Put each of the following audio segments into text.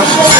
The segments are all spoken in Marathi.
Não.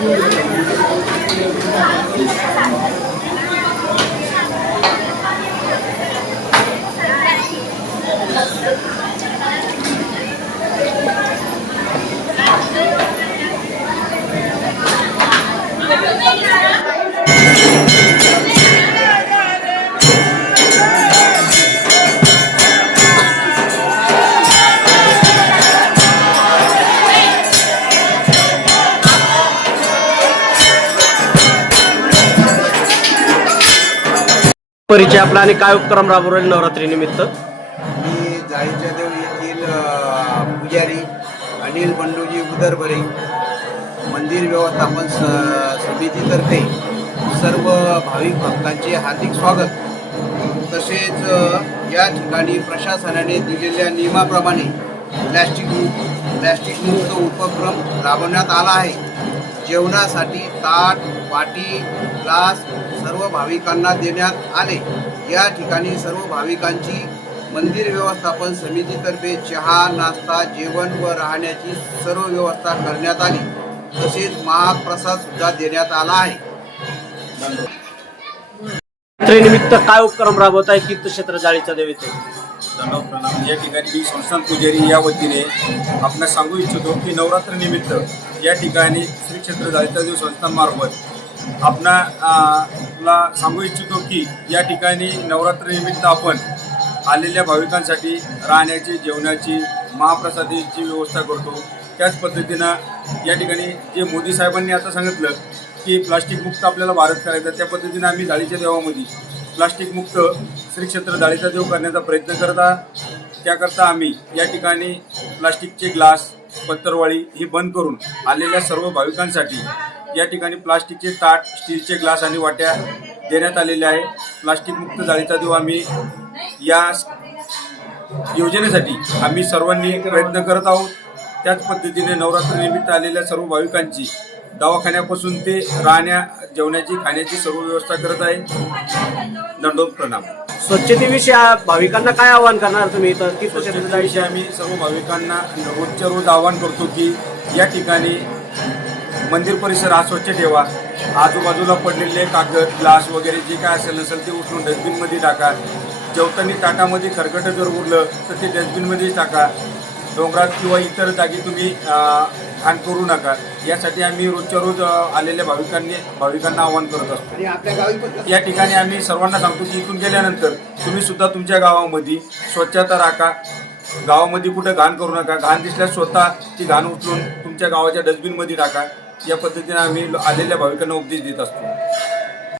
Thank you. परिचय आपला आणि काय उपक्रम राबवले नवरात्री निमित्त? मी जाळीच्या देव येथील पुजारी अनिल बंडूजी उदरभरे मंदिर व्यवस्थापन स समितीतर्फे सर्व भाविक भक्तांचे हार्दिक स्वागत. तसेच या ठिकाणी प्रशासनाने दिलेल्या नियमाप्रमाणे प्लॅस्टिक प्लॅस्टिक मुक्त उपक्रम राबवण्यात आला आहे. जेवणासाठी ताट वाटी ग्लास भाविकांना देण्यात आले. या ठिकाणी सर्व भाविकांची मंदिर व्यवस्थापन समितीतर्फे चहा नाश्ता जेवण व राहण्याची सर्व व्यवस्था करण्यात आली. तसेच महाप्रसाद सुद्धा देण्यात आला आहे. निमित्त काय उपक्रम राबवत आहे तीर्थक्षेत्र जाळीच्या देवीचे? दंडव प्रणाम. या ठिकाणी मी संस्थान पुजारी या वतीने आपणास सांगू इच्छितो की नवरात्र निमित्त या ठिकाणी श्री क्षेत्र जाळीचा देव संस्थांमार्फत आपणा ला सांगू इच्छितो की या ठिकाणी नवरात्रीनिमित्त आपण आलेल्या भाविकांसाठी राहण्याची जेवणाची महाप्रसादीची व्यवस्था करतो. त्याच पद्धतीनं या ठिकाणी जे मोदी साहेबांनी आता सांगितलं की प्लास्टिक मुक्त आपल्याला भारत करायचा त्या पद्धतीनं आम्ही जाळीच्या देवामध्ये प्लास्टिक मुक्त श्री क्षेत्र जाळीचा देव करण्याचा प्रयत्न करता त्याकरता आम्ही या ठिकाणी प्लास्टिकचे ग्लास पत्तरवाळी ही बंद करून आलेल्या सर्व भाविकांसाठी या ठिकाणी प्लास्टिकचे ताट स्टीलचे ग्लास आणि वाट्या देण्यात आलेल्या आहे प्लास्टिक मुक्त जाळीचा देव आम्ही या योजनेसाठी आम्ही सर्वांनी प्रयत्न करत आहोत. त्याच पद्धतीने नवरात्र निमित्त आलेल्या सर्व भाविकांची दवाखान्यापासून ते राहण्या जेवण्याची खाण्याची सर्व व्यवस्था करत आहे. दंडोत प्रणाम. स्वच्छतेविषयी भाविकांना काय आवाहन करणार तुम्ही तीर्थक्षेत्र त्याविषयी जाळीच्या आम्ही सर्व भाविकांना रोजच्या रोज आवाहन करतो की या ठिकाणी मंदिर परिसर हा स्वच्छ ठेवा. आजूबाजूला पडलेले कागद ग्लास वगैरे जे काय असेल नसेल ते उचलून डस्टबिनमध्ये टाका. जेवताना ताटामध्ये खरकटं जर उरलं तर ते डस्टबिनमध्येच टाका. डोंगरात किंवा इतर जागी तुम्ही घाण करू नका. यासाठी आम्ही रोजच्या रोज आलेल्या भाविकांनी भाविकांना आवाहन करत असतो. या ठिकाणी आम्ही सर्वांना सांगतो की इथून गेल्यानंतर तुम्ही सुद्धा तुमच्या गावामध्ये स्वच्छता राखा. गावामध्ये कुठं घाण करू नका. घाण दिसल्यास स्वतः ती घाण उचलून तुमच्या गावाच्या डस्टबिनमध्ये टाका. या पद्धतीने आम्ही आलेल्या भाविकांना उपदेश देत असतो.